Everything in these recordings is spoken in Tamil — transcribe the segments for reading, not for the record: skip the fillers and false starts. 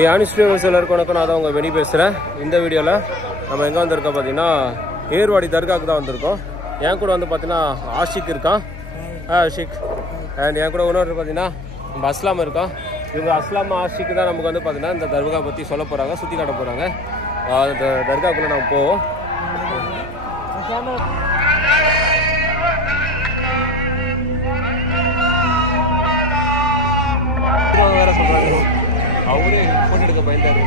ஆனிஸ்டியூஸ் எல்லாருக்கும் வணக்கம். நான் தான் உங்கள் வெனி பேசுகிறேன். இந்த வீடியோவில் நம்ம எங்கே வந்திருக்கோம் பார்த்தீங்கன்னா ஏர்வாடி தர்காவுக்கு தான் வந்திருக்கோம். என் கூட வந்து பார்த்தீங்கன்னா ஆஷிக் இருக்கான், ஆஷிக். அண்ட் என் கூட இன்னொரு பார்த்தீங்கன்னா நம்ம அஸ்லாம் இருக்கான். இவங்க அஸ்லாம் ஆஷிக்கு தான் நமக்கு வந்து பார்த்தீங்கன்னா இந்த தர்கா பற்றி சொல்ல போகிறாங்க, சுற்றி காட்ட போகிறாங்க. அந்த தர்காவுக்குள்ளே நம்ம போவோம். வேற சொல்கிறாங்க, அவரே ஃபோட்டோ எடுக்க பயந்தாரு.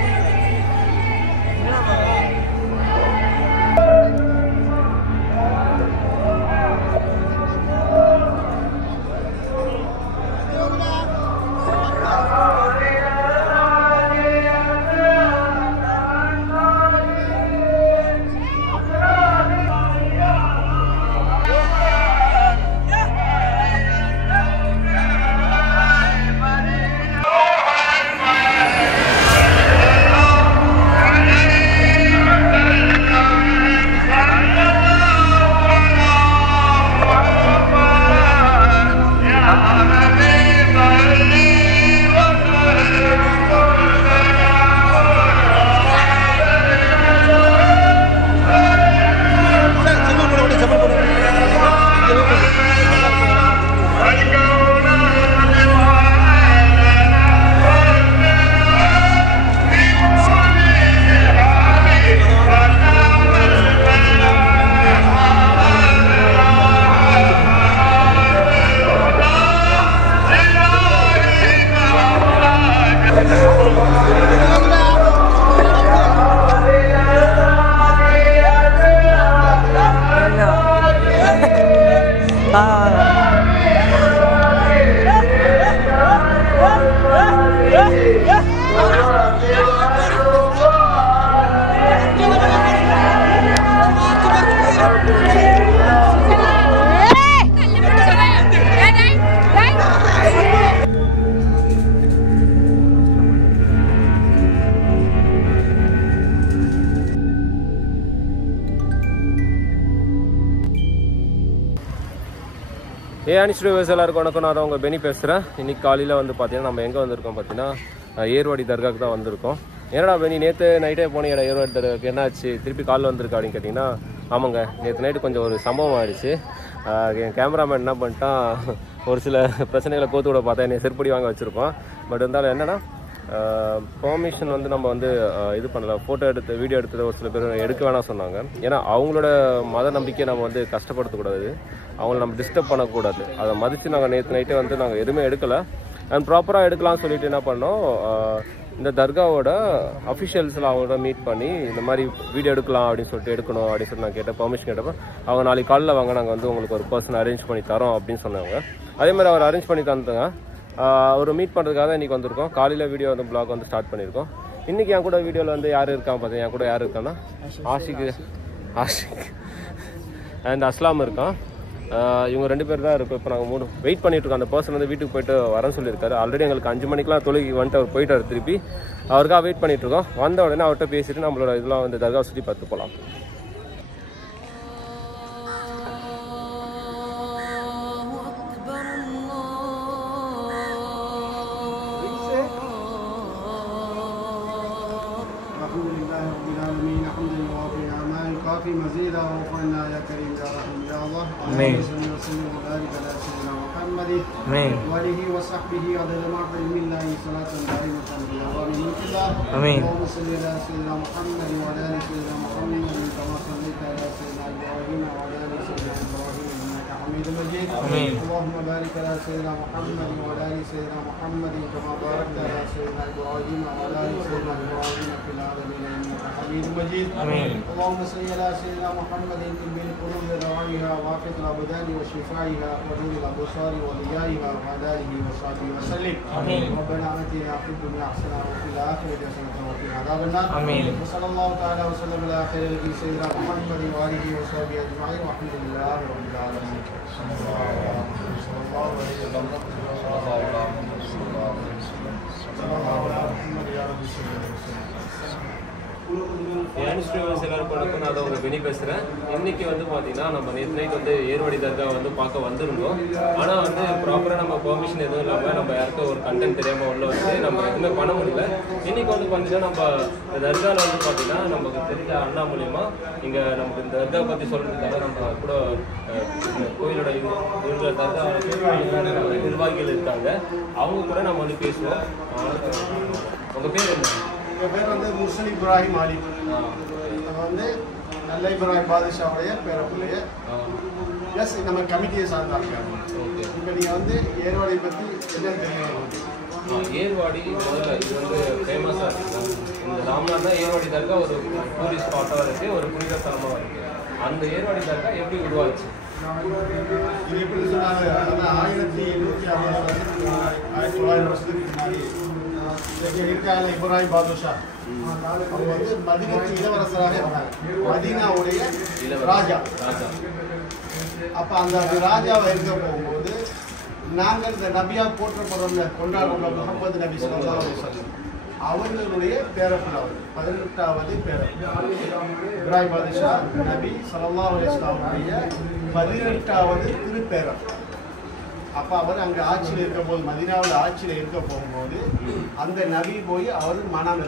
ஆனிஸ்டியூஸ் எல்லாருக்கும் வணக்கம். நான் தான் உங்கள் பெனி பேசுகிறேன். இன்றைக்கி காலையில் வந்து பார்த்தீங்கன்னா நம்ம எங்கே வந்திருக்கோம் பார்த்தீங்கன்னா ஏர்வாடி தர்காவுக்கு தான் வந்திருக்கோம். என்னடா பெனி நேற்று நைட்டே போனீங்கடா ஏர்வாடி தர்காவுக்கு, என்னாச்சு திருப்பி காலில் வந்திருக்கா அப்படின்னு கேட்டிங்கன்னா, ஆமாங்க நேற்று நைட்டு கொஞ்சம் ஒரு சம்பவம் ஆகிடுச்சு. என் கேமராமேன் என்ன பண்ணிட்டான், ஒரு சில பிரச்சனைகளை கோத்து விட பார்த்தா என்னை செருப்படி வாங்க வச்சுருப்போம். பட் இருந்தாலும் என்னென்னா பெர்மிஷன் வந்து நம்ம வந்து இது பண்ணலை, ஃபோட்டோ எடுத்து வீடியோ எடுத்தது ஒரு சில பேர் எடுக்க வேணாம் சொன்னாங்க. ஏன்னா அவங்களோட மத நம்பிக்கையை நம்ம வந்து கஷ்டப்படுத்தக்கூடாது, அவங்கள நம்ம டிஸ்டர்ப் பண்ணக்கூடாது. அதை மதித்து நாங்கள் நேற்று நைட்டே வந்து நாங்கள் எதுவுமே எடுக்கலை. அண்ட் ப்ராப்பராக எடுக்கலாம்னு சொல்லிட்டு என்ன பண்ணோம், இந்த தர்காவோட அஃபிஷியல்ஸில் அவங்களோட மீட் பண்ணி இந்த மாதிரி வீடியோ எடுக்கலாம் அப்படின்னு சொல்லிட்டு எடுக்கணும் அப்படின்னு சொல்லி நான் கேட்டேன். பெர்மிஷன் கேட்டப்போ அவங்க நாளைக்கு காலையில் வாங்க, நாங்கள் வந்து உங்களுக்கு ஒரு பர்சன் அரேஞ்ச் பண்ணி தரோம் அப்படின்னு சொன்னாங்க. அதே மாதிரி அவர் அரேஞ்ச் பண்ணி தந்துங்க. ஒரு மீட் பண்ணுறதுக்காக தான் இன்றைக்கி வந்திருக்கோம். காலையில் வீடியோ வந்து பிளாக் வந்து ஸ்டார்ட் பண்ணியிருக்கோம். இன்றைக்கி என் கூட வீடியோவில் வந்து யார் இருக்கான் பார்த்தீங்கன்னா, என் கூட யார் இருக்கான்னா ஆஷிக் அண்ட் அஸ்லாம் இருக்கான். இவங்க 2 பேர் தான் இருக்கும். இப்போ நாங்கள் வெயிட் பண்ணிட்டுருக்கோம். அந்த பர்சன் வந்து வீட்டுக்கு போயிட்டு வரேன்னு சொல்லியிருக்காரு. ஆல்ரெடி எங்களுக்கு 5 மணிக்கெலாம் தொழுகி வந்துட்டு அவர் போயிட்டார். திருப்பி அவருக்காக வெயிட் பண்ணிட்டுருக்கோம். வந்த உடனே அவர்கிட்ட பேசிட்டு நம்மளோட இதெல்லாம் வந்து தர்கா சுற்றி பார்த்து போகலாம். مزيدا ووفقنا يا كريم يا رحيم يا الله. آمين. صل وسلم وبارك على سيدنا محمد آمين. وآله وصحبه عدد ما علم الله صلاة دائمة بدوام ملك الله. آمين. اللهم صل على سيدنا محمد وعلى آل سيدنا محمد كما صليت على سيدنا إبراهيم وعلى آل سيدنا إبراهيم إنك حميد مجيد. آمين. اللهم بارك على سيدنا محمد وعلى آل سيدنا محمد كما باركت على سيدنا إبراهيم وعلى آل سيدنا إبراهيم في العالمين إنك حميد مجيد. آمين. اللهم صل على سيدنا محمد من قلوب ذرائها وعافية الأبدان وشفائها ونور الأبصار وضيائها وعلى آله وصحبه وسلم. آمين. ربنا آتنا في الدنيا حسنة وفي الآخرة حسنة وقنا عذاب النار. آمين. وصلى الله تعالى وسلم على خير سيدنا محمد وآله وصحبه أجمعين والحمد لله رب العالمين. صلى الله عليه وسلم. صلى الله عليه وسلم. صلى الله على محمد يا رب صل وسلم. எல்லாருக்கும் நான் உங்க பெனி பேசுறேன். இன்னைக்கு வந்து பாத்தீங்கன்னா நம்ம நேற்று நைட் வந்து ஏர்வாடி தர்கா வந்து பார்க்க வந்திருந்தோம். ஆனா வந்து ப்ராப்பரா நம்ம பெர்மிஷன் எதுவும் இல்லாம நம்ம யாருக்கும் ஒரு கண்டென்ட் தெரியாம உள்ள வந்து நம்ம எதுவுமே பண்ண முடியல. இன்னைக்கு வந்து பாத்தீங்கன்னா நம்ம தர்கால வந்து பாத்தீங்கன்னா நமக்கு தெரிஞ்ச அண்ணா மூலியமா இங்க நமக்கு இந்த தர்கா பத்தி சொல்றதுக்காக நம்ம கூட கோயிலோட தர்கா நிர்வாகிகள் இருக்காங்க. அவங்க கூட நம்ம வந்து பேசுவோம். உங்க பேர் என்ன? எங்கள் பேர் வந்து முர்சல் இப்ராஹிம் அலி. வந்து நல்ல இப்ராஹிம் பாதுஷாவுடைய பேரப்பிள்ளைய ப்ளஸ் நம்ம கமிட்டியை சார்ந்தாங்க. இப்போ நீங்கள் வந்து ஏர்வாடி பற்றி என்ன தெரியும்? ஏர்வாடி முதல்ல இது வந்து ஃபேமஸாக இருக்குது. இந்த ராம்நாத் தான் ஏர்வாடி தர்கா ஒரு டூரிஸ்ட் ஸ்பாட்டாக இருக்குது, ஒரு புனித ஸ்தலமாக இருக்குது. அந்த ஏர்வாடி தர்கா எப்படி உருவாச்சு? இது எப்படி சொன்னாங்க, 1850 வருஷத்துக்கு முன்னாடி, 1900 வருஷத்துக்கு முன்னாடி இருக்காங்க இப்ராஹிம் பாதுஷா. அவங்க வந்து மதீனாவுக்கு இளவரசராக இருந்தாங்க. மதீனாவுடைய ராஜா. அப்போ அந்த ராஜாவை இருக்க போகும்போது நாங்கள் இந்த நபியா போற்றப்படுறோம்ல, கொண்டாடுறோம்ல, முகமது நபி ஸல்லல்லாஹு அலைஹி வஸல்லம் அவர்களுடைய பேரப்பிள்ளை, 18வது பேரப்பிள்ளை இப்ராஹிம் பாதுஷா நபி ஸல்லல்லாஹு அலைஹி வஸல்லம் 18வது திருப்பேரன். அப்போ அவர் அங்கே ஆட்சியில் இருக்க போது, மதீனாவில் ஆட்சியில் இருக்க போகும்போது அந்த நபி போய் அவர்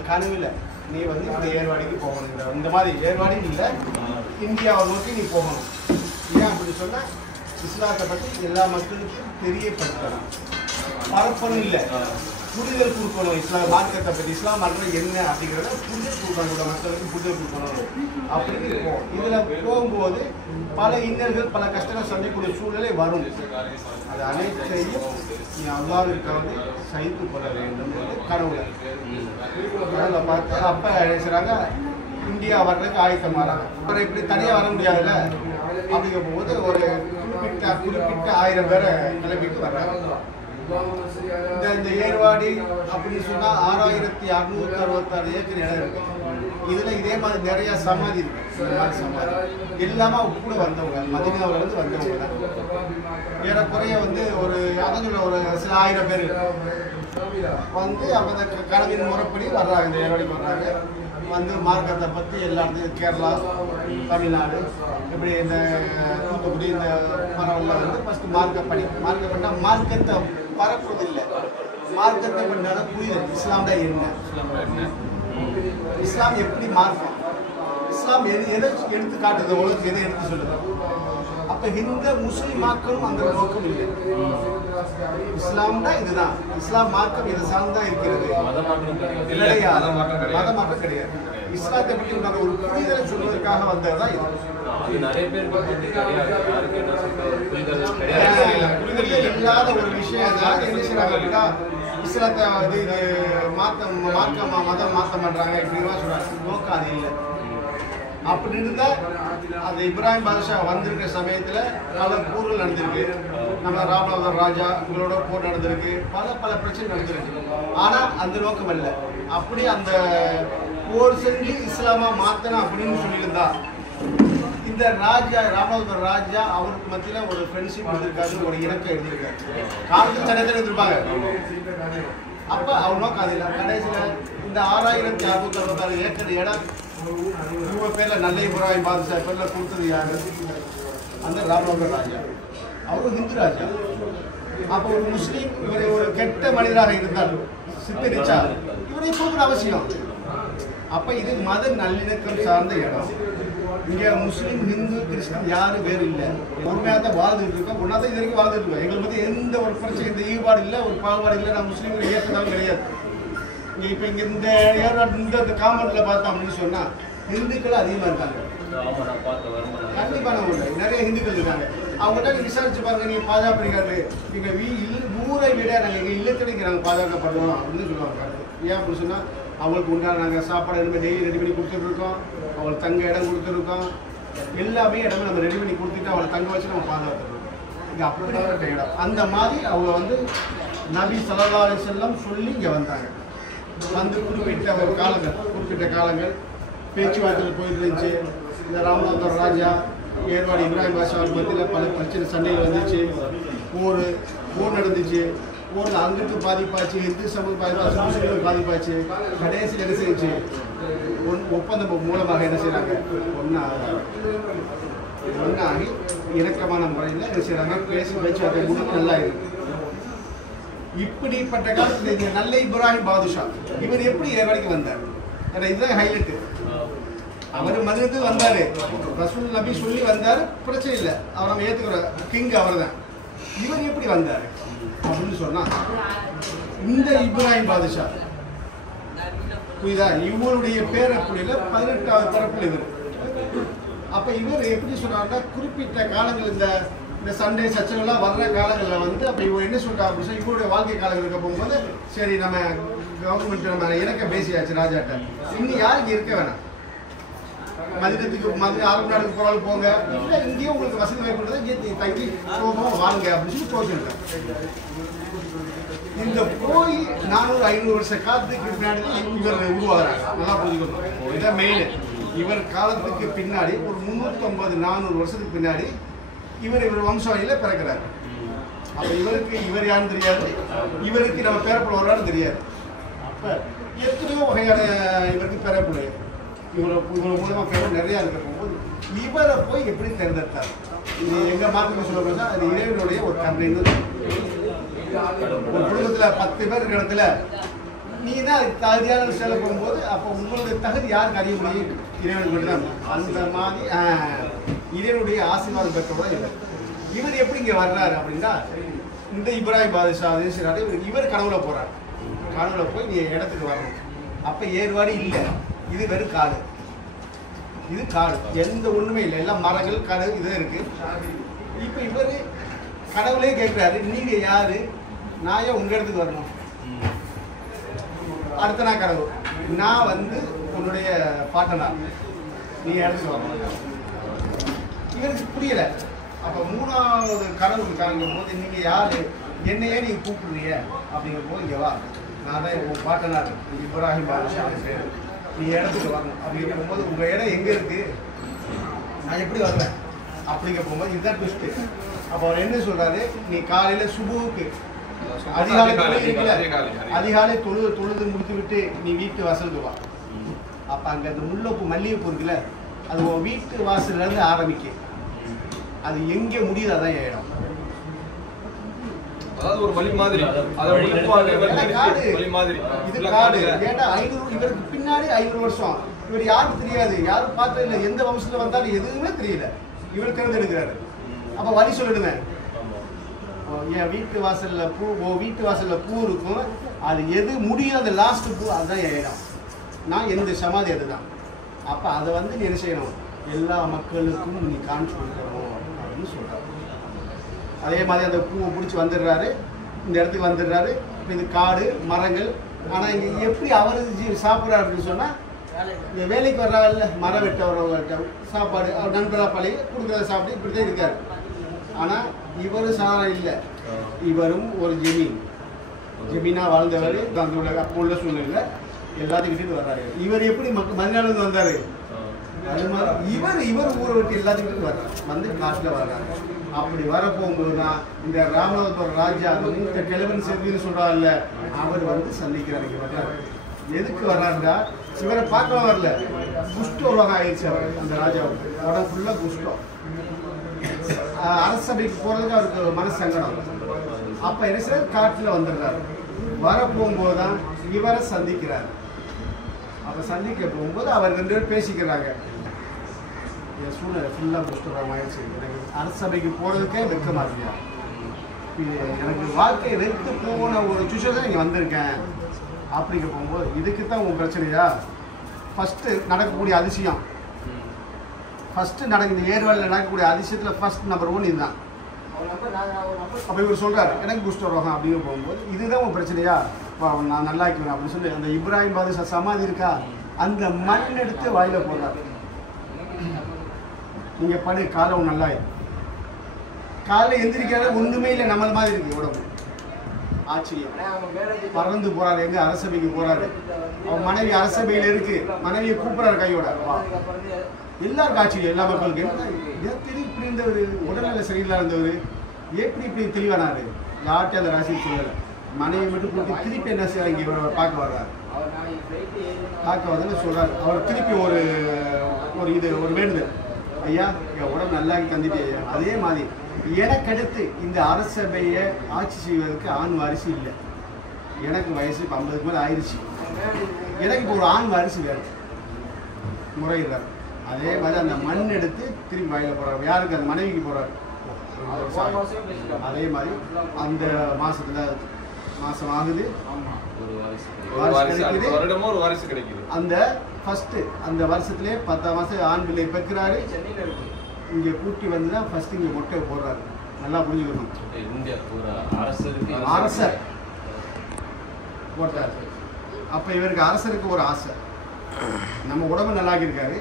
கனவில் நீ வந்து இந்த ஏர்வாடிக்கு போகணும், இந்த மாதிரி ஏர்வாடி இல்லை இந்தியாவை நோக்கி நீ போகணும். ஏன் அப்படி சொன்னால் இஸ்லாத்தை பற்றி எல்லா மக்களுக்கும் தெரியப்படுத்தலாம், பரப்பணும் இல்லை, புரிதல் கொடுக்கணும். இஸ்லாம் மார்க்கத்தை பற்றி, இஸ்லாம் மார்க்கம் என்ன அப்படிங்கிறத புரிதல் கொடுக்கணும், மக்களுக்கு புரிதல் கொடுக்கணும் அப்படின்னு போகும். இதில் போகும்போது பல இன்னல்கள், பல கஷ்டங்கள் சந்திக்கக்கூடிய சூழ்நிலை வரும். அது அனைத்தையும் நீ அல்லாஹ்விற்காக சகித்து கொள்ள வேண்டும் கனவுல பார்த்து அப்போ நினைச்சாங்க இந்தியா வர்றதுக்கு ஆயத்தமாறாங்க. அப்புறம் இப்படி தனியாக வர முடியாதுல்ல, அப்படிங்க போகும்போது ஒரு குறிப்பிட்ட 1000 பேரை கிளம்பிட்டு வர்றாங்க. இந்த ஏர்வாடி அப்படின்னு சொன்னால் 6666 ஏக்கர் இடம் இருக்கு. இதில் இதே மாதிரி நிறைய சமாதி இருக்கு. சமாதி எல்லாமே கூட வந்தவங்க, மதீனாவிலிருந்து வந்தவங்க தான். ஏறக்குறைய வந்து ஒரு அதோட ஒரு சில 1000 பேர் வந்து அவங்க கனவின் முறைப்படி வர்றாங்க, இந்த ஏர்வாடி வர்றாங்க. வந்து மார்க்கத்தை பற்றி எல்லா இடத்துலையும் கேரளா, தமிழ்நாடு, இப்படி இந்த தூத்துக்குடி, இந்த மரவெல்லாம் வந்து ஃபஸ்ட்டு மார்க்கம் பண்ணால் மார்க்கத்தை பரப்புறது இல்லை, மார்க்கத்தை பண்ணாலும் புரியுது இஸ்லாம் தான் என்ன, இஸ்லாம் எப்படி மார்க்கம், இஸ்லாம் எதை எடுத்து காட்டுது, உலகத்துக்கு எதை எடுத்து சொல்லுது. அப்போ இந்த முஸ்லீமாக்களும் அந்த நோக்கம் இல்லை. இஸ்லாம் தான் இதுதான், இஸ்லாம் மார்க்கம் இதை சார்ந்தான் இருக்கிறது, மத மாற்றம் கிடையாது. இஸ்லாத்தை பற்றி உண்டான ஒரு புரிதலை சொல்வதற்காக வந்ததுதான் இது. நிறைய பேருக்கு புரிதல் இல்லாத ஒரு விஷயம் தான் என்ன செய்யறாங்க அப்படின்னா, இஸ்லாத்தை இது மார்க்கமா மதம் மாற்றம் பண்றாங்க இப்படிலாம் சொல்றாங்க. நோக்கம் அது இல்லை. அப்படி இருந்தால் அந்த இப்ராஹிம் பாதுஷா வந்திருக்கிற சமயத்தில் பல போர்கள் நடந்திருக்கு. நம்ம ராம்நாத் ராஜா இவங்களோட போர் நடந்திருக்கு, பல பிரச்சனை நடந்திருக்கு. ஆனால் அந்த நோக்கம் இல்லை. அப்படி அந்த போர் செஞ்சு இஸ்லாமா மாற்றணும் அப்படின்னு சொல்லியிருந்தா இந்த ராஜா ராம்நாத் ராஜா அவருக்கு மத்தியில் ஒரு ஃப்ரெண்ட்ஷிப் இருந்திருக்காரு, ஒரு இணக்கம் எழுதியிருக்காரு. காலத்தில் தனியாக இருந்திருப்பாங்க. அப்போ அவர் நோக்கம் அது இல்லை. கடைசியில் இந்த 6666 ஏக்கர் இடம் இவங்க பேரில் நல்ல இப்ராஹிம் பாதுஷா பேரில் கொடுத்தது யாரு? அந்த ராம்நாத் ராஜா. அவரும் ஹிந்து ராஜா. அப்போ ஒரு முஸ்லீம் இவரை ஒரு கெட்ட மனிதராக இருந்தால் சித்தரிச்சா இவரை போகிற அவசியம். அப்போ இது மத நல்லிணக்கம் சார்ந்த இடம். இங்கே முஸ்லீம், ஹிந்து, கிறிஸ்டின் யாரும் வேறு இல்லை. உண்மையாக தான் வாழ்ந்துட்டு இருக்கோம், ஒன்றா தான் இது வரைக்கும் வாழ்ந்துட்டு இருக்கோம். எங்களை பற்றி எந்த ஒரு பிரச்சனை, இந்த ஈடுபாடு இல்லை, ஒரு பாகுபாடு இல்லை. நான் முஸ்லீம்களை ஏற்றதாலும் கிடையாது. இங்கே இப்போ இங்கே இந்த காமெண்ட்டில் பார்த்தோம் அப்படின்னு சொன்னால் ஹிந்துக்கள் அதிகமாக இருக்காங்க. கண்டிப்பான ஊரில் நிறைய ஹிந்துக்கள் இருக்காங்க. அவங்கள்ட்ட விசாரிச்சு பாருங்க, நீங்கள் பாதுகாப்புறீங்க, நீங்கள் ஊரை விட நாங்கள் எங்கள் இல்லத்தினைக்கு நாங்கள் பாதுகாக்கப்படுறோம் அப்படின்னு சொல்லுவாங்க. ஏன் அப்படின்னு சொன்னால் அவங்களுக்கு உண்டான நாங்கள் சாப்பாடு எதுவுமே டெய்லி ரெடி பண்ணி கொடுத்துட்ருக்கோம், அவங்களுக்கு தங்க இடம் கொடுத்துருக்கோம், எல்லாமே இடமே நம்ம ரெடி பண்ணி கொடுத்துட்டு அவங்களை தங்க வச்சு நம்ம பாதுகாத்துருக்கோம். இங்கே அப்படிப்பட்ட இடம். அந்த மாதிரி அவங்க வந்து நபி ஸல்லல்லாஹு அலைஹி வஸல்லம் சொல்லி இங்கே வந்தாங்க. வந்து குறிப்பிட்ட காலங்கள் பேச்சுவார்த்தையில் போயிட்டு இருந்துச்சு. இந்த ராம்நாத் ராஜா ஏர்வாடி இப்ராஹிம் பாஷா மத்தியில் பல பிரச்சனை சண்டைகள் வந்துச்சு, போர் நடந்துச்சு. போரில் அங்கிட்டு பாதிப்பாச்சு, ஹிந்து சமூகம் பாதிப்பாச்சு, முஸ்லீம்களுக்கு பாதிப்பாச்சு. கடைசியில் என்ன செஞ்சு ஒப்பந்தம் மூலமாக என்ன செய்கிறாங்க ஒன்றாகி இணக்கமான முறையில் என்ன செய்கிறாங்க பேசி பேச்சுவார்த்தை முடிவு நல்லா இருக்கு. இப்படிப்பட்ட காலத்தில் இந்த நல்ல இப்ராஹிம் பாதுஷா இவர் எப்படி ஏர்வாடிக்கு வந்தார்? ஏன்னா இதுதான் ஹைலைட்டு. அவர் மதினத்துக்கு வந்தார், ரசூல் நபி சொல்லி வந்தார், பிரச்சனை இல்லை, அவர் நம்ம ஏற்றுக்கிற கிங் அவர் தான். இவர் எப்படி வந்தார் அப்படின்னு சொன்னால் இந்த இப்ராஹிம் பாதுஷா புரியுதா, இவருடைய பேரக்குடியில் 18வது பிறப்பில் இவர். அப்போ இவர் எப்படி சொன்னார்னா குறிப்பிட்ட காலங்கள் இந்த சண்டே சச்சனெல்லாம் வர்ற காலங்களில் வந்து அப்போ இவர் என்ன சொல்கிறார் அப்படின்னு சொல்லி இவருடைய வாழ்க்கை காலங்கள் இருக்க போகும்போது சரி நம்ம கவர்மெண்ட் நம்ம இணக்க பேசியாச்சு ராஜாட்ட, இன்னும் யாருக்கு இருக்க வேணாம், மதினத்துக்கு அரபு நாடுக்கு போகிறாலும் போங்க, இல்லை இங்கேயும் உங்களுக்கு வசதி வாய்ப்பு இங்கே தங்கி போகும் வாங்க அப்படின்னு சொல்லி போச்சுருக்கேன். இந்த போய் 400-500 வருஷ காலத்துக்கு பின்னாடி இவர் உருவாகிறாங்க. நல்லா புரிஞ்சுக்கணும், இதான் மெயின். இவர் காலத்துக்கு பின்னாடி ஒரு 350-400 வருஷத்துக்கு பின்னாடி இவர் வம்சாவளியில் பிறக்கிறார். அப்போ இவர் யாருன்னு தெரியாது, இவருக்கு நம்ம பேரப்புல வர்றான்னு தெரியாது. அப்போ எத்தனையோ வகையான இவருக்கு பேரப்புல இவரை மூலமாக பேர் நிறையா இருக்க போகும்போது இவரை போய் எப்படி தேர்ந்தெடுத்தார்? இது எங்கள் மார்க்கெட்டில் சொல்ல போனால் அது இறைவனுடைய ஒரு கருணைன்னு. ஒரு குடும்பத்தில் 10 பேர் இருக்கிற இடத்துல நீ தான் தகுதியான செல்ல போகும்போது அப்போ உங்களுடைய தகுதி யாருக்கு அறிய முடியும்? இறைவனுக்கு மட்டும் தான். அந்த மாதிரி இறைவனுடைய ஆசீர்வாதம் பெற்றோட இவர் எப்படி இங்கே வர்றாரு அப்படின்னா இந்த இப்ராஹிம் பாதுஷா இவர் கனவுல போகிறார். கனவுல போய் நீ இடத்துக்கு வரணும். அப்போ ஏர்வாடி இல்லை, இது வெறும் காடு. இது காடு, எந்த ஒன்றுமே இல்லை, எல்லாம் மரங்கள் காடு இதுதான் இருக்கு. இப்போ இவர் கடவுளே கேட்குறாரு, நீங்கள் யாரு, நான் ஏன் உங்கள் இடத்துக்கு வரணும்? அடுத்த நாள் கடவுள், நான் வந்து உன்னுடைய பாட்டனா, நீ இடத்துக்கு வரணும். இவருக்கு புரியலை. அப்போ 3வது கடவுள் காங்கும் போது நீங்கள் யாரு, என்னையே நீங்கள் கூப்பிடுறீங்க அப்படிங்கிற போது இங்கே வா, நான் தான் உன் பாட்டனார் இப்ராஹிம் பாதுஷா பேர், நீ இடத்துக்கு வரணும். அப்படி இருக்கும்போது உங்கள் இடம் எங்கே இருக்குது, நான் எப்படி வருவேன் அப்படிங்க போகும்போது இதுதான் ட்விஸ்ட்டு. அப்போ அவர் என்ன சொல்கிறாரு, நீ காலையில் சுபுவுக்கு அதிகாலை தொழுது முடித்து விட்டு நீ வீட்டு வாசலுக்கு வா. அப்போ அங்கே அந்த முல்லைப்பூ மல்லிகைப்பூ இருக்குல்ல, அது உன் வீட்டு வாசல்லேருந்து ஆரம்பிக்க, அது எங்கே முடியுது அதான் இடம். அதாவது ஒரு வழி மாதிரி இது காடு. ஏன்னா 500 இவருக்கு பின்னாடி 500 வருஷம் இவர் யாருக்கு தெரியாது, யாரும் பார்த்தது இல்லை, எந்த வம்சத்துல வந்தாலும் எதுவுமே தெரியல, இவர் தேர்ந்தெடுக்கிறாரு. அப்ப வழி சொல்லிடுங்க, என் வீட்டு வாசல்ல பூ, வீட்டு வாசல்ல பூ இருக்கும், அது எது முடியும் அந்த லாஸ்ட் பூ அதுதான் என் இடம், நான் எந்த சமாதி அதுதான். அப்ப அதை வந்து நீ என்ன செய்யணும், எல்லா மக்களுக்கும் நீ காமிச்சு கொடுக்கணும் அப்படின்னு சொல்றாரு. அதே மாதிரி அந்த பூவை பிடிச்சி வந்துடுறாரு, இந்த இடத்துக்கு வந்துடுறாரு. இது காடு மரங்கள். ஆனால் இங்கே எப்படி அவர் சாப்பிட்றாரு அப்படின்னு சொன்னால், இந்த வேலைக்கு வர்றாங்கல்ல மரம் வெட்ட வர்றவங்கள்ட்ட சாப்பாடு அவர் நண்பராக பழகி கொடுக்குறத சாப்பிட்டு இப்படி தான் இருக்கார். ஆனால் இவரும் சாதாரண இல்லை, இவரும் ஒரு ஜெமீனாக வாழ்ந்தவர். அந்த உள்ள அப்போ உள்ள சூழ்நிலை எல்லாத்தையும் விட்டுட்டு வர்றாரு. இவர் எப்படி மதினாலேருந்து வந்தார், அது மாதிரி இவர் ஊரை விட்டு எல்லாத்தையும் விட்டு வர்றாரு, வந்து காட்டில் வர்றாரு. அப்படி வரப்போகும்போது தான் இந்த ராமநாதபுரம் ராஜா இந்த கிழவன் செல்வின்னு சொல்கிறாங்கல்ல, அவர் வந்து சந்திக்கிறார். இங்கே வர்றாரு. எதுக்கு வர்றாருண்டா, இவரை பார்க்க வரல, குஷ்டம் உலகம் ஆயிடுச்சு அவர் அந்த ராஜாவுக்கு, உடம்பு ஃபுல்லாக குஷ்டம். அரசபைக்கு போகிறதுக்கு அவருக்கு மனசு சங்கடம். அப்போ என்ன செய்ய காட்டில் வந்துடுறாரு. வரப்போகும்போது தான் இவரை சந்திக்கிறார். அப்போ சந்திக்க போகும்போது அவர் 2 பேரும் பேசிக்கிறாங்க. என் சூழ்நிலை ஃபுல்லாக குஷ்டம் ஆயிடுச்சு, எனக்கு அரசபைக்கு போகிறதுக்கே வெட்கமா இருக்கியா, எனக்கு வாழ்க்கையை வெறுத்து போன ஒரு சுச்சுவேஷன் தான் இங்கே வந்திருக்கேன் அப்படிங்க போகும்போது, இதுக்கு தான் உங்கள் பிரச்சனையா? ஃபஸ்ட்டு நடக்கக்கூடிய அதிசயம், ஃபஸ்ட்டு இந்த ஏர்வாடியில் நடக்கக்கூடிய அதிசயத்தில் ஃபஸ்ட் நம்பர் 1 இதுதான். அப்போ இவர் சொல்கிறார், எனக்கு குஷ்டரோகம் அப்படின்னு போகும்போது, இதுதான் உங்கள் பிரச்சனையா, நான் நல்லா இருக்குவேன் அப்படின்னு சொல்லி அந்த இப்ராஹிம் பாதுஷா சமாதி இருக்கா, அந்த மண் எடுத்து வாயில போடுறாரு. நீங்கள் படு, காலை நல்லா காலையில் எந்திரிக்காத ஒன்றுமே இல்லை, நம்மள மாதிரி இருக்கு உடம்பு. ஆச்சரியம். பறந்து போறாரு, எங்க அரசபைக்கு போறாரு. அவன் மனைவி அரசபையில் இருக்கு, மனைவியை கூப்பிடுறாரு கையோட. எல்லாருக்கும் ஆச்சரியம், எல்லா மக்களுக்கு. எப்படி இப்படி இருந்தவர், உடல்நிலை சரியில்லா இருந்தவர் எப்படி இப்படி தெளிவானாரு? யார்கிட்ட அந்த ராசி சொல்லலை. மனைவி மட்டும் கூப்பிட்டு திருப்பி என்ன செய்ய இங்கே பார்க்க வர்றாரு. பார்க்க வந்து சொல்றாரு. அவர் திருப்பி ஒரு வேண்டுதல், ஐயா என் உடம்பு நல்லா தந்துட்டு ஐயா, அதே மாதிரி எனக்கடுத்து இந்த அரசபையை ஆட்சி செய்வதற்கு ஆண் வாரிசு இல்லை. எனக்கு வயசு இப்போ 50க்கு மேலே ஆயிடுச்சு. எனக்கு இப்போ ஒரு ஆண் வாரிசு வேறு முறையிடுறார். அதே மாதிரி அந்த மண் எடுத்து திரும்பி வாயில போறாரு. யாருக்கு? அந்த மனைவிக்கு போறாரு. அதே மாதிரி அந்த மாசம் ஆகுது, அந்த ஃபர்ஸ்ட் அந்த வருஷத்திலே 10ஆம் மாசம் ஆண் பிள்ளை பெற்கிறாரு. இங்க கூட்டி வந்துதான் ஃபர்ஸ்ட் இங்க மொட்டை போடுறாரு. நல்லா புரிஞ்சுக்கணும். அரசர் போட்டார். அப்ப இவருக்கு அரசருக்கு ஒரு ஆசை, நம்ம உடம்பு நல்லா இருக்காரு,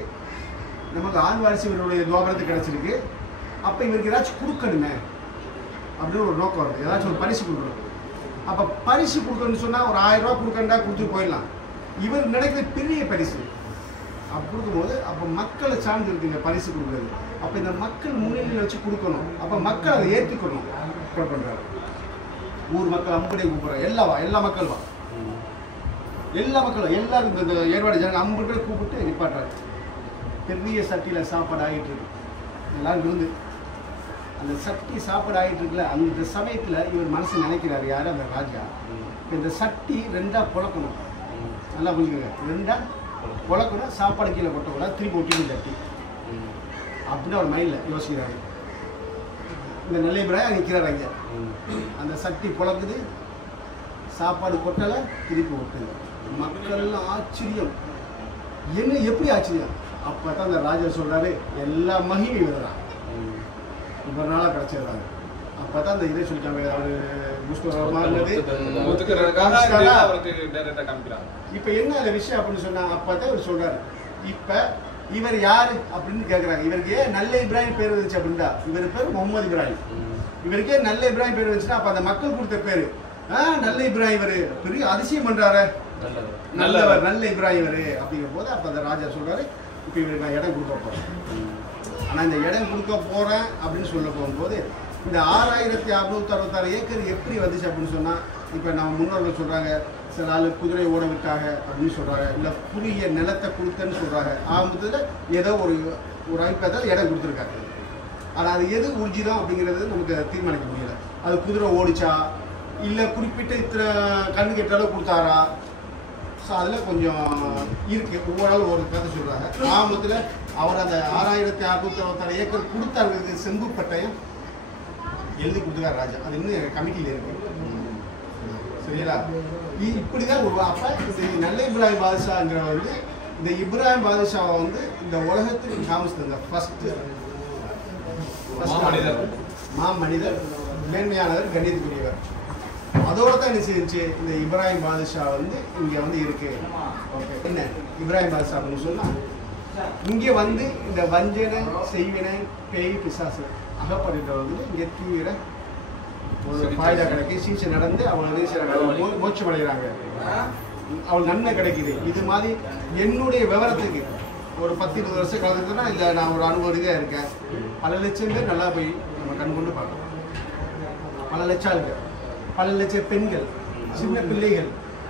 நமக்கு ஆண் வாரிசு இவருடைய துவாபரத்துக்கு கிடைச்சிருக்கு, அப்ப இவருக்கு ஏதாச்சும் கொடுக்கணுமே அப்படின்னு ஒரு நோக்கம் வருது. ஏதாச்சும் ஒரு பரிசு கொடுக்கணும். அப்ப பரிசு கொடுக்கணும்னு சொன்னா ஒரு 1000 ரூபாய் கொடுக்கண்டா கொடுத்துட்டு போயிடலாம். இவர் நினைக்கிறது பெரிய பரிசு. அப்ப கொடுக்கும்போது அப்ப மக்களை சார்ந்து இருக்குங்க பரிசு கொடுக்குறது. அப்ப இந்த மக்கள் முன்னிலையில் வச்சு கொடுக்கணும். அப்ப மக்கள் அதை ஏற்றுக்கணும் பண்றாரு. ஊர் மக்கள் அம்புடைய கூப்பிடுறாரு. எல்லா மக்கள் வா, எல்லா மக்களும் எல்லாரும் இந்த ஏற்பாடு ஜனங்க 50 பேர் கூப்பிட்டு நிப்பாட்டுறாரு. பெரிய சட்டியில சாப்பாடு ஆகிட்டு இருக்கு. எல்லாரும் விருந்து அந்த சட்டி சாப்பாடு ஆகிட்டு இருக்குல்ல, அந்த சமயத்துல இவர் மனசு நினைக்கிறாரு, யாரு அந்த ராஜா, இந்த சட்டி 2ஆ புழக்கணும். நல்லா புரிஞ்சுக்கங்க, 2ஆ புழக்கணும், சாப்பாடு கீழே கொட்டக்கூடாது, திருப்பி ஒட்டிக்கணும் சட்டி அப்படின்னு அவர் மைண்ட்ல யோசிக்கிறாரு. இந்த நெல்லை பிராயம் நிற்கிறார் அங்கே. அந்த சட்டி புழக்குது, சாப்பாடு கொட்டலை, திருப்பி ஒட்டுது. மக்கள்லாம் ஆச்சரியம். என்ன எப்படி ஆச்சரியம்? அப்பதான் அந்த ராஜா சொல்றாரு, எல்லா மகிமை விடுறான் ஒரு நாளாக கிடைச்சிடுறாங்க. அப்பதான் அந்த இதை சொல்லிட்டாங்க, இப்ப என்ன அந்த விஷயம் அப்படின்னு சொன்னாங்க. அப்பதான் இவர் சொல்றாரு, இப்ப இவர் யாரு அப்படின்னு கேட்கறாங்க. இவருக்கு ஏன் நல்ல இப்ராஹிம் பேர் வந்துச்சு அப்படின்னா, இவர் பேர் முகமது இப்ராஹிம். இவருக்கே நல்ல இப்ராஹிம் பேர் வந்துச்சுன்னா அப்ப அந்த மக்கள் கொடுத்த பேரு நல்ல இப்ராஹிம் இவரு பெரிய அதிசயம் பண்றாரு, நல்லவர் நல்ல இப்ராஹிம் இவரு அப்படிங்கும் போது அப்ப அந்த ராஜா சொல்றாரு, இப்ப இவருக்கு நான் இடம் கொடுக்க போறேன். ஆனா இந்த இடம் கொடுக்க போறேன் அப்படின்னு சொல்ல போகும்போது இந்த 6666 ஏக்கர் எப்படி வந்துச்சு அப்படின்னு சொன்னா, இப்ப நம்ம முன்னோர்கள் சொல்றாங்க, சில ஆளு குதிரை ஓட விட்டாங்க அப்படின்னு சொல்றாங்க, இல்ல புதிய நிலத்தை கொடுத்தேன்னு சொல்றாங்க. ஆரம்பத்துல ஏதோ ஒரு அபிப்பிராயத்தால் இடம் கொடுத்துருக்காரு. ஆனா அது எது உறுதிதான் அப்படிங்கிறது நமக்கு தீர்மானிக்க முடியல. அது குதிரை ஓடிச்சா இல்ல குறிப்பிட்ட இத்தனை கண்ணு கெட்டாலும் கொடுத்தாரா, ஸோ அதில் கொஞ்சம் இருக்கு. ஒவ்வொரு நாள் ஒரு கதை சொல்றாங்க. ஆரம்பத்தில் அவர் அந்த 6666 ஏக்கர் கொடுத்தாருக்கு செம்பு பட்டயம் எழுதி கொடுத்துருக்காரு ராஜா. அது இன்னும் கமிட்டியில் இருக்கு. சரிங்களா? இப்படிதான் ஒரு அப்ப இந்த நல்ல இப்ராஹிம் பாதுஷாங்கிற வந்து இந்த இப்ராஹிம் பாதுஷாவை வந்து இந்த உலகத்துக்கு காமிச்சிருந்த ஃபர்ஸ்ட் மாமனிதர், மேன்மையானவர், கண்ணியத்துக்குரியவர். அதோட தான் என்ன செஞ்சு இந்த இப்ராஹிம் பாதுஷா வந்து இங்க வந்து இருக்கு. ஓகே, என்ன இப்ராஹிம் பாதுஷா அப்படின்னு சொன்னா, இங்க வந்து இந்த வஞ்சனை செய்வினை பேய் பிசாசு அகப்பட்டு இங்க தூயிற ஒரு பாய்தா கிடைக்கு, சீசை நடந்து அவங்க மோட்சம் அடைகிறாங்க, அவள் நன்மை கிடைக்குது. இது மாதிரி என்னுடைய விவரத்துக்கு ஒரு 10-20 வருஷம் கலந்துன்னா இல்லை, நான் ஒரு அனுபவம் இருக்கேன். பல லட்சம் பேர் நல்லா போய் நம்ம கண் கொண்டு பார்க்கலாம். பல லட்சம் இருக்கு, பல லட்சம் பெண்கள், சின்ன பிள்ளைகள்,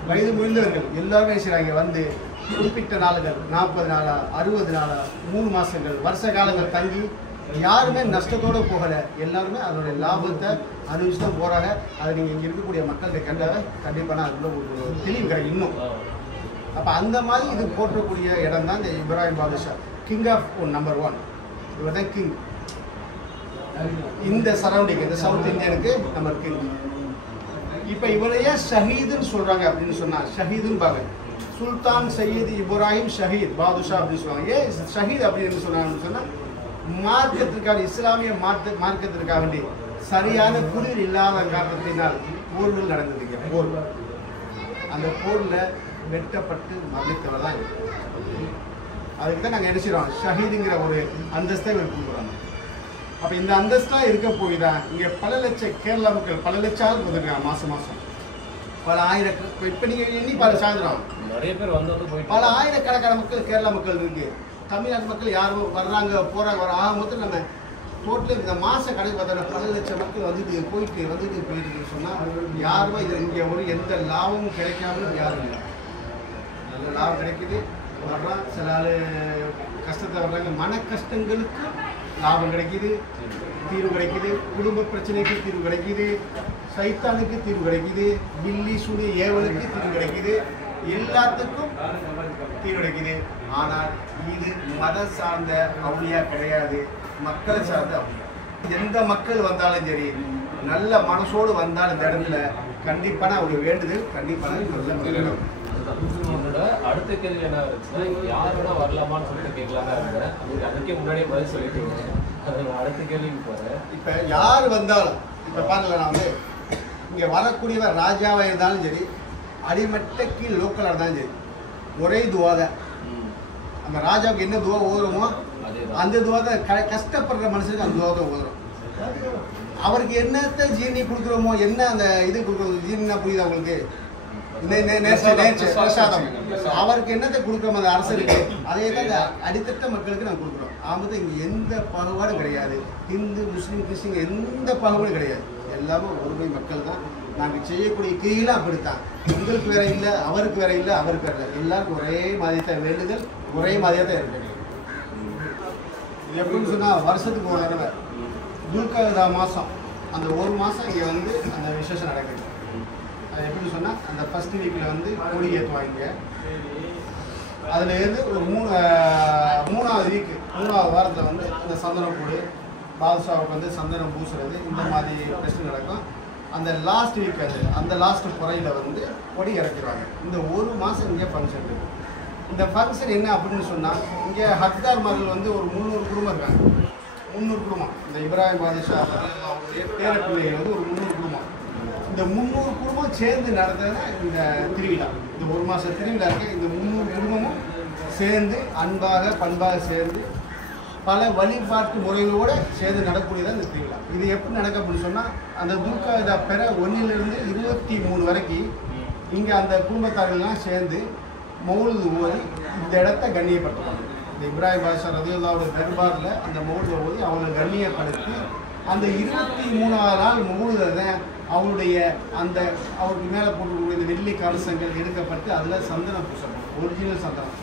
வயது முதிர்ந்தவர்கள் எல்லாருமே செய்கிறாங்க. வந்து குறிப்பிட்ட நாள்கள் 40 நாளா 60 நாளா 3 மாசங்கள் வருஷ காலங்கள் தங்கி யாருமே நஷ்டத்தோடு போகலை. எல்லாருமே அதனுடைய லாபத்தை அனுபவிச்சு தான் போகிறாங்க. அதை நீங்கள் இங்கே இருக்கக்கூடிய மக்கள்கிட்ட கண்டாவே கண்டிப்பாக அதுக்குள்ள ஒரு தெளிவு கிடைக்கும் இன்னும். அப்போ அந்த மாதிரி இது போற்றக்கூடிய இடம் தான் இந்த இப்ராஹிம் பாதுஷா, கிங் ஆஃப் நம்பர் 1. இவர் தான் கிங். இந்த சரௌண்டிங், இந்த சவுத் இந்தியனுக்கு நம்பர் கிங். இப்போ இவரையே ஷஹீதுன்னு சொல்கிறாங்க அப்படின்னு சொன்னால், ஷஹீதுன்னு பாருங்க, சுல்தான் சையீத் இப்ராஹிம் ஷஹீத் பாதுஷா அப்படின்னு சொல்லுவாங்க. ஏன் ஷஹீத் அப்படின்னு சொன்னாங்கன்னு சொன்னால், மார்க்கத்திற்காக, இஸ்லாமிய மார்க்கத்திற்காக வேண்டி சரியான குளிர் இல்லாத காரணத்தினால் போர்கள் நடந்ததுங்க. போர், அந்த போரில் வெட்டப்பட்டு மரணித்தவர் தான். அதுக்கு தான் நாங்கள் நினைச்சிடறோம் ஷஹீதுங்கிற ஒரு அந்தஸ்தை இவர் கொடுக்குறாங்க. அப்போ இந்த அந்தஸ்தாக இருக்க போய் தான் இங்கே பல லட்சம் கேரளா மக்கள், பல லட்சம் ஆள் வந்துருக்காங்க மாதம் பல ஆயிரக்கணக்கு. இப்போ நீங்கள் எண்ணி பாரு, சாயந்தரம் நிறைய பேர் வந்து பல ஆயிரக்கணக்கான மக்கள் கேரளா மக்கள் இருக்கு. தமிழ்நாட்டு மக்கள் யாரும் வர்றாங்க போகிறாங்க. ஆக மொத்தம் நம்ம டோட்டலி இந்த மாதம் கணக்கு பார்த்தோம்னா பல லட்சம் மக்கள் வந்துட்டு போயிட்டு சொன்னால் யாருமே இதில் இங்கே ஒரு எந்த லாபமும் கிடைக்காமலும் யாரும் இல்லை. நல்ல லாபம் கிடைக்குது. வர்றான் சில ஆள் கஷ்டத்தை வர்றாங்க, மன கஷ்டங்களுக்கு லாபம் கிடைக்குது, தீர்வு கிடைக்குது. குடும்ப பிரச்சனைக்கு தீர்வு கிடைக்குது, சைத்தானுக்கு தீர்வு கிடைக்குது, பில்லி சுனி ஏவலுக்கு தீர்வு கிடைக்குது, எல்லாத்துக்கும் தீர்வு கிடைக்குது. ஆனால் இது மத சார்ந்த அவுளியா கிடையாது, மக்களை சார்ந்த அவுளியா. எந்த மக்கள் வந்தாலும் சரி, நல்ல மனசோடு வந்தாலும் இந்த இடத்துல கண்டிப்பான அவருடைய வேண்டுதல் கண்டிப்பான என்னோட அடுத்த கேள்வி என்ன இருந்துச்சுன்னா, யாரோட வரலாமான்னு சொல்லிட்டு கேட்கலாமா இருந்தேன். அதுக்கே முன்னாடியே பதில் சொல்லிட்டீங்க. அடுத்த கேள்விக்கு போறேன். இப்போ யார் வந்தாலும் இப்போ பாருங்களேன், நான் வந்து இங்கே வரக்கூடியவர் ராஜாவாக இருந்தாலும் சரி, அடிமட்டைக்கு லோக்கலாக இருந்தாலும் சரி, ஒரே துவா தான். அந்த ராஜாவுக்கு என்ன துவா ஓதுறோமோ அந்த துவா தான். கஷ்டப்படுற மனுஷனுக்கு அந்த துவா தான் ஓதுறோம். அவருக்கு என்னத்தை ஜீனி கொடுக்குறோமோ, என்ன அந்த இது கொடுக்குறோம், ஜீனினா புரியுது அவங்களுக்கு, பிரசாதம் அவருக்கு என்னத்தை கொடுக்குறோம் அந்த அரசருக்கு, அதே தான் இந்த அடித்தட்ட மக்களுக்கு நான் கொடுக்குறோம். ஆமாம், இங்கே எந்த பாகுபாடும் கிடையாது. இந்து முஸ்லீம் கிறிஸ்டின் எந்த பாகுபாடும் கிடையாது. எல்லாமே ஒருமை மக்கள் தான். நாங்கள் செய்யக்கூடிய கிரியெல்லாம் அப்படித்தான். உங்களுக்கு வேற இல்லை, அவருக்கு வேற இல்லை, அவருக்கு வேற இல்லை, எல்லாருக்கும் ஒரே மாதிரியாக வேண்டுதல், ஒரே மாதிரியாக தான் இருக்கு. இது எப்படின்னு சொன்னால் வருஷத்துக்கு ஒரு தடவை துல்கதா மாதம் அந்த ஒரு மாதம் இங்கே வந்து அந்த விசேஷம் நடக்குது. அது எப்படின்னு சொன்னால் அந்த ஃபஸ்ட்டு வீக்கில் வந்து கொடி ஏற்றுவாங்க. அதில் இருந்து ஒரு மூணாவது வீக்கு 3வது வாரத்தில் வந்து அந்த சந்தனம் கூடு பாதுஷாவுக்கு வந்து சந்தனம் பூசுறது, இந்த மாதிரி ஃபெஸ்ட் நடக்கும். அந்த லாஸ்ட் வீக் அந்த லாஸ்ட் குறையில் வந்து கொடி இறக்கிடுவாங்க. இந்த ஒரு மாதம் இங்கே ஃபங்க்ஷன் இருக்குது. இந்த ஃபங்க்ஷன் என்ன அப்படின்னு சொன்னால், இங்கே ஹக்தார்மார்கள் வந்து ஒரு 300 குடும்பம் இருக்காங்க. 300 குடும்பம். இந்த இப்ராஹிம் பாதுஷா அவருடைய பேர பிள்ளைகள் வந்து ஒரு 300 குடும்பம். இந்த 300 குடும்பம் சேர்ந்து நடந்தது இந்த திருவிழா. இந்த ஒரு மாத திருவிழா இருக்குது. இந்த 300 குடும்பமும் சேர்ந்து அன்பாக பண்பாக சேர்ந்து பல வழிபாட்டு முறைகளோடு சேர்ந்து நடக்கூடியதான் இந்த திருவிழா. இது எப்படி நடக்க அப்படின்னு சொன்னால், அந்த துல்கதா பெற 1லிருந்து 23 வரைக்கும் இங்கே அந்த குடும்பத்தார்கள்லாம் சேர்ந்து மௌலுது ஓதி இந்த இடத்த கண்ணியப்படுத்துவாங்க. இந்த இப்ராஹிம் பாதுஷா ரலியல்லாஹு தர்பாரில் அந்த மௌலுதை ஓதி அவங்களை கண்ணியப்படுத்தி அந்த 23வது நாள் மௌலுதை அவருடைய அந்த அவருக்கு மேலே போட்டுக்கூடிய இந்த வெள்ளி கலசங்கள் எடுக்கப்பட்டு அதில் சந்தனம் பூசப்படும். ஒரிஜினல் சந்தனம்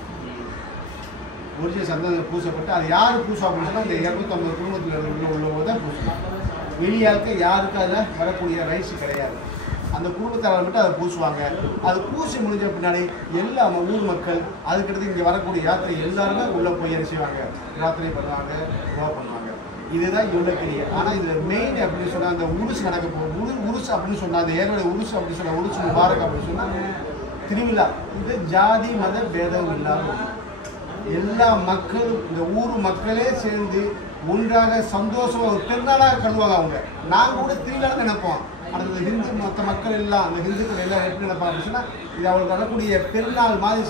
பூசப்பட்டு அது யார் பூசா அப்படின்னு சொன்னால் இந்த 250 குடும்பத்தில் உள்ளவங்க தான் பூசணும். வெளியாளுக்கு யாருக்கு அதில் வரக்கூடிய ரைட்ஸ் கிடையாது. அந்த குடும்பத்தாளர் மட்டும் அதை பூசுவாங்க. அது பூசி முடிஞ்ச பின்னாடி எல்லா ஊர் மக்கள், அதுக்கடுத்து இங்கே வரக்கூடிய யாத்திரை எல்லாருமே உள்ளே போய் என்ன செய்வாங்க, யாத்திரை பண்ணுவாங்க, துவா பண்ணுவாங்க. இதுதான் இவ்வளோ பெரிய. ஆனால் இதில் மெயின் அப்படின்னு சொன்னால் அந்த உருசு நடக்க போகும். உருசு அப்படின்னு சொன்னால் அந்த ஏரோட உருசு அப்படின்னு சொன்னால் உருசு முபாரக் அப்படின்னு சொன்னால் திருவிழா. இது ஜாதி மத பேதம் இல்லாமல் எல்லா மக்களும் இந்த ஊர் மக்களே சேர்ந்து ஒன்றாக சந்தோஷமாக ஒரு பெருநாளாக கழுவாங்க. அவங்க நாங்கள் கூட திருவிழா நினைப்போம். ஆனால் இந்த ஹிந்து மற்ற மக்கள் எல்லாம் அந்த ஹிந்துக்கள் எல்லாம் எப்படி நினைப்பாங்க அப்படின்னு சொன்னால், இது அவங்களுக்கு வரக்கூடிய பெருநாள் மாதிரி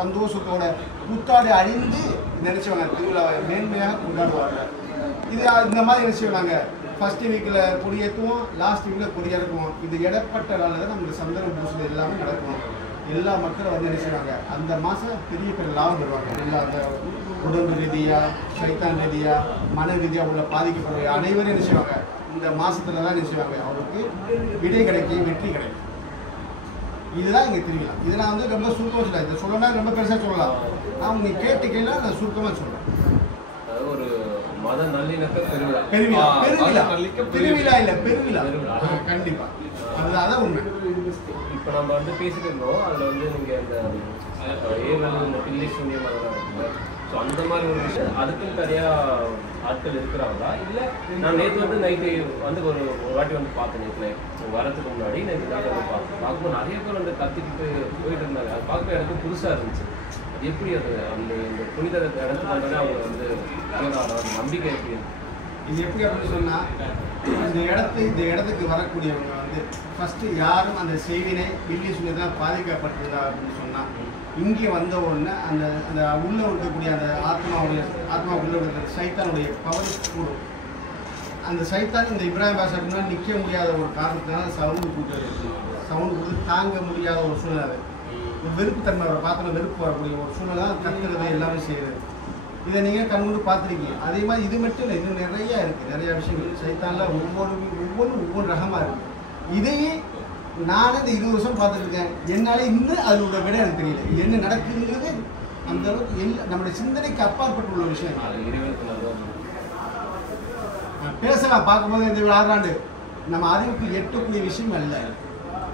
சந்தோஷத்தோட புத்தாடை அழிந்து நினைச்சவங்க திருவிழாவை மேன்மையாக கொண்டாடுவாங்க. இது இந்த மாதிரி என்ன செய்வாங்க, ஃபஸ்ட்டு வீக்கில் கொடியேற்றுவோம், லாஸ்ட் வீக்கில் கொடியிறக்குவோம். இது இடப்பட்ட நாளில் தான் நம்மளுக்கு சந்தனம் பூசுறது எல்லாமே நடக்கும். எல்லா மக்களும் வந்து என்ன செய்வாங்க, அந்த மாதம் பெரிய பெரிய லாபம் பெறுவாங்க. எல்லா அந்த உடம்பு ரீதியாக, சைத்தான் ரீதியாக, மன ரீதியாக உள்ள பாதிக்கப்படுற அனைவரும் என்ன செய்வாங்க, இந்த மாதத்துல தான் என்ன செய்வாங்க, அவருக்கு விடை கிடைக்கும், வெற்றி கிடைக்கும். இதுதான் இங்கே திருவிழா. இதை நான் வந்து ரொம்ப சுருக்கமாக சொல்லலாம். இதை சொல்லணும்னா ரொம்ப பெருசாக சொல்லலாம். நான் நீங்கள் கேட்டுக்கீங்கன்னா நான் சுருக்கமாக சொல்கிறேன். ஒரு மத நல்லிணக்க பெருவிழா. திருவிழா இல்லை, பெருவிழா. கண்டிப்பாக அதுதான் உண்மை. இப்போ நம்ம வந்து பேசிட்டு இருந்தோம், அதில் வந்து நீங்கள் அந்த ஏவல், இந்த பில்லி சூன்யம் அதெல்லாம் இருக்குல்ல, ஸோ அந்த மாதிரி ஒரு விஷயம் அதுக்குன்னு தனியாக ஆட்கள் இருக்கிறாங்களா? இல்லை நான் நேற்று வந்து நைட்டு வந்து ஒரு வாட்டி வந்து பார்த்தேன். நேற்று நைட் வரத்துக்கு முன்னாடி நேற்று நாங்கள் வந்து பார்க்கும்போது நிறைய பேர் வந்து கத்திக்கிட்டு போயிட்டு இருந்தாங்க. அது பார்க்க எனக்கு புதுசாக இருந்துச்சு. அது எப்படி அது அந்த இந்த புனித இடத்துக்கு வந்தோடனே அவங்க வந்து நம்பிக்கை எப்படி இருக்கு? இது எப்படி அப்படின்னு சொன்னால், இந்த இடத்துக்கு வரக்கூடியவங்க வந்து ஃபஸ்ட்டு யாரும் அந்த செய்வினை பில்லி சூன்யத்தில் பாதிக்கப்பட்டிருந்தா அப்படின்னு சொன்னால், இங்கே வந்த உடனே அந்த அந்த உள்ளே இருக்கக்கூடிய அந்த ஆத்மா உள்ளே இருக்கிற சைத்தானுடைய பவர் கூடும். அந்த சைத்தான் இந்த இப்ராஹிம் பாஷா முன்னாடி நிற்க முடியாத ஒரு காரணத்தினால சவுண்டு கொடுத்து தாங்க முடியாத ஒரு சூழ்நிலை, ஒரு வெறுப்புத்தன்மை பார்த்தோன்னா வெறுப்பு வரக்கூடிய ஒரு சூழ்நிலை தான் கத்துறது எல்லாமே செய்யுது. இதை நீங்கள் கண்கொண்டு பார்த்துருக்கீங்க. அதே மாதிரி இது மட்டும் இல்லை, இன்னும் நிறையா இருக்குது, நிறையா விஷயங்கள். சைத்தானில் ஒவ்வொரு ரகமாக இருக்குது. இதையே நானே இந்த 20 வருஷம் பார்த்துட்டு இருக்கேன். என்னால இன்னும் அதோட விட எனக்கு தெரியல. என்ன நடக்குதுங்கிறது அந்த அளவுக்கு நம்முடைய சிந்தனைக்கு அப்பாற்பட்டு உள்ள விஷயம். பேசலாம் பார்க்கும்போது இந்த விழாதாண்டு நம்ம அறிவுக்கு எட்டக்கூடிய விஷயம் அல்ல.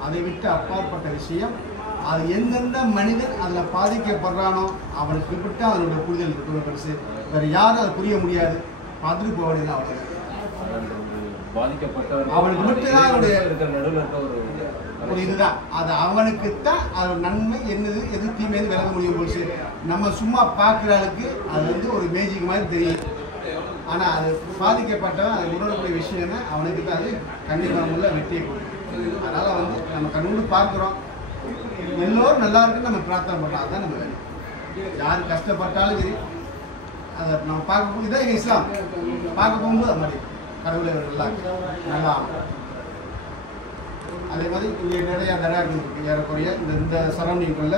அதை விட்டு அப்பாற்பட்ட விஷயம். அது எந்தெந்த மனிதன் அதில் பாதிக்கப்படுறானோ அவனுக்கு விட்டு அதனுடைய புரிதல் இருக்கிற பெருசு. வேறு யாரும் அதை புரிய முடியாது. பார்த்துட்டு போக வேண்டியது அவ்வளோ. அவனுக்கு மட்டும்தான் அவனுடைய ஒரு இதுதான். அது அவனுக்குத்தான் அது நன்மை என்னது எது தீமைன்னு விளங்க முடியும் போச்சு. நம்ம சும்மா பார்க்குற ஆளுக்கு அது வந்து ஒரு மேஜிக் மாதிரி தெரியும். ஆனால் அது பாதிக்கப்பட்டவன் அது உணரக்கூடிய விஷயம்னா அவனுக்கு தான் அது கண்டிப்பாக உள்ள வெற்றியை கொடுக்கும். அதனால் வந்து நம்ம கண்ணூடு பார்க்குறோம். எல்லோரும் நல்லா இருக்குன்னு நம்ம பிரார்த்தனை பண்ணுறோம். அதுதான் நம்ம வேணும். யார் கஷ்டப்பட்டாலும் சரி அதை நம்ம பார்க்க இதான் எங்கள் இஸ்லாம். பார்க்க போகும்போது அது மாதிரி கடவுளை நல்லா அதே மாதிரி இங்கே நிறைய தர்காக்கள் இருக்குது. ஏறக்குறைய இந்த சரௌண்டிங்குள்ள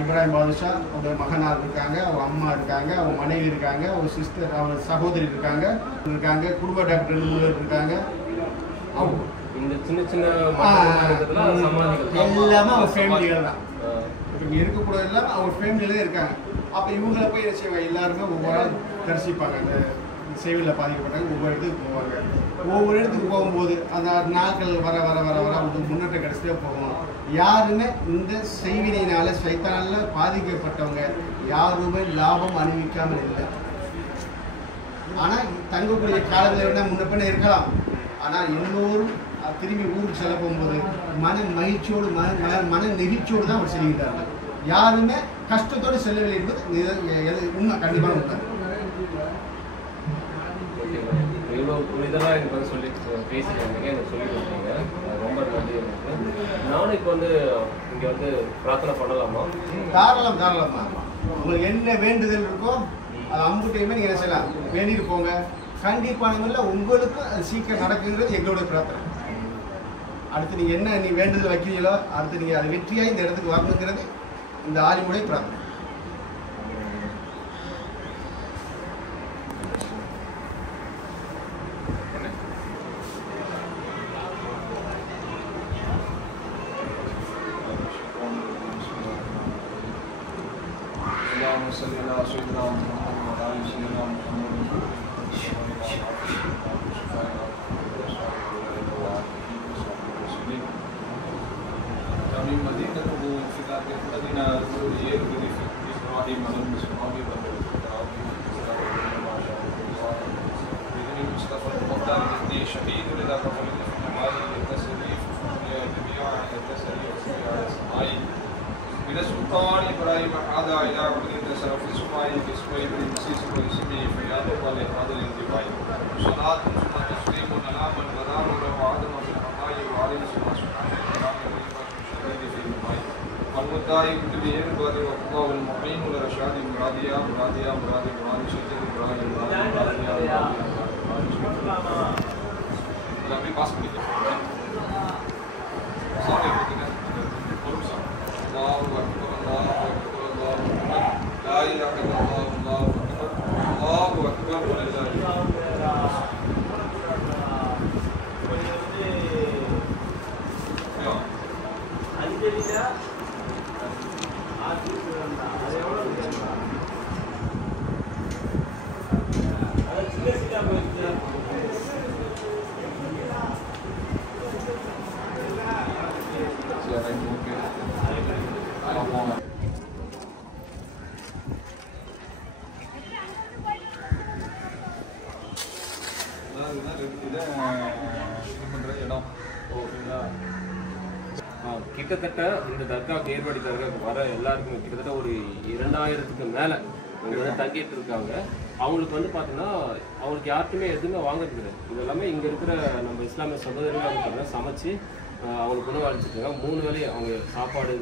இப்ராஹிம் பாதுஷா அவங்க மகனார் இருக்காங்க, அவங்க அம்மா இருக்காங்க, அவங்க மனைவி இருக்காங்க, அவங்க சிஸ்டர் அவங்க சகோதரி இருக்காங்க, குடும்ப டாக்டர் 2 3 பேர் இருக்காங்க. அவங்க இந்த சின்ன சின்ன எல்லாமே அவங்க ஃபேமிலிகள் தான். இங்கே இருக்கக்கூட எல்லாம் அவங்க ஃபேமிலியிலே இருக்காங்க. அப்போ இவங்களை போய் என்ன செய்வாங்க, எல்லாருமே ஒவ்வொரு ஆள் தரிசிப்பாங்க. அந்த சேவையில் பாதிக்கப்பட்டாங்க. ஒவ்வொரு இடத்துக்கு போவாங்க. ஒவ்வொரு இடத்துக்கு போகும்போது அந்த நாட்கள் வர வர வர வர அவங்க முன்னேற்றம் கிடைச்சிட்டே போகணும். யாருமே இந்த செய்வினையினால சைத்தானால பாதிக்கப்பட்டவங்க யாருமே லாபம் அனுபவிக்காமல் இல்லை. ஆனால் தங்கக்கூடிய காலத்தில் வேணால் முன்ன பின்ன இருக்கலாம். ஆனால் எல்லோரும் திரும்பி ஊருக்கு செல்ல போகும்போது மன மகிழ்ச்சியோடு மன நெகிழ்ச்சியோடு தான் அவர் செல்கிறார்கள். யாருமே கஷ்டத்தோடு செல்லவில்லை என்பது உண்மை, கண்டிப்பான உண்மை. இவ்வளோ புரிதலாக எனக்கு வந்து சொல்லி பேசிட்டு வந்தீங்க, எனக்கு சொல்லி கொடுத்தீங்க. ரொம்ப நன்றி எனக்கு. நானும் இப்போ வந்து இங்கே வந்து பிரார்த்தனை பண்ணலாமா? தாராளமா உங்களுக்கு என்ன வேண்டுதல் இருக்கோ அது அம்புட்டையுமே நீங்கள் என்ன செய்யலாம், வேண்டிட்டு போங்க. கண்டிப்பான முறையில் உங்களுக்கு அது சீக்கிரம் நடக்குங்கிறது எங்களுடைய பிரார்த்தனை. அடுத்து நீங்கள் என்ன வேண்டுதல் வைக்கிறீங்களோ அடுத்து நீங்கள் அது வெற்றியாக இந்த இடத்துக்கு வரணுங்கிறது இந்த ஆலிமுடைய பிரார்த்தனை. من السلطان إبراهيم هذا إلى عبد السلف إسماعيل إسماعيل بن مسيس وإسمه فياض صالح هذا الانتباه صلاة ثم تسليم على من بلغ وعدم في الحماية وعليه الصلاة والسلام شديد في الماء والمدعي كتبه البادي والله المعين لرشاد مراديا مراديا مرادي مرادي شجر إبراهيم مراديا لكن पास में सारे الله أكبر الله أكبر الله أكبر لا إله إلا الله الله أكبر الله أكبر ولله கிட்டத்தட்ட இந்த தர்காவுக்கு ஏர்வாடி தர்காவுக்கு வர எல்லாருக்குமே கிட்டத்தட்ட ஒரு 2000க்கு மேலே இங்கே வந்து தங்கிட்டு இருக்காங்க. அவங்களுக்கு வந்து பார்த்தீங்கன்னா அவங்களுக்கு யாருக்குமே எதுவுமே வாங்கிறது கிடையாது. இது எல்லாமே இங்கே இருக்கிற நம்ம இஸ்லாமிய சகோதரிகள் பார்த்தீங்கன்னா சமைச்சு அவங்களுக்கு உணவு அளிச்சிருக்காங்க. 3 வேளையும் அவங்க சாப்பாடு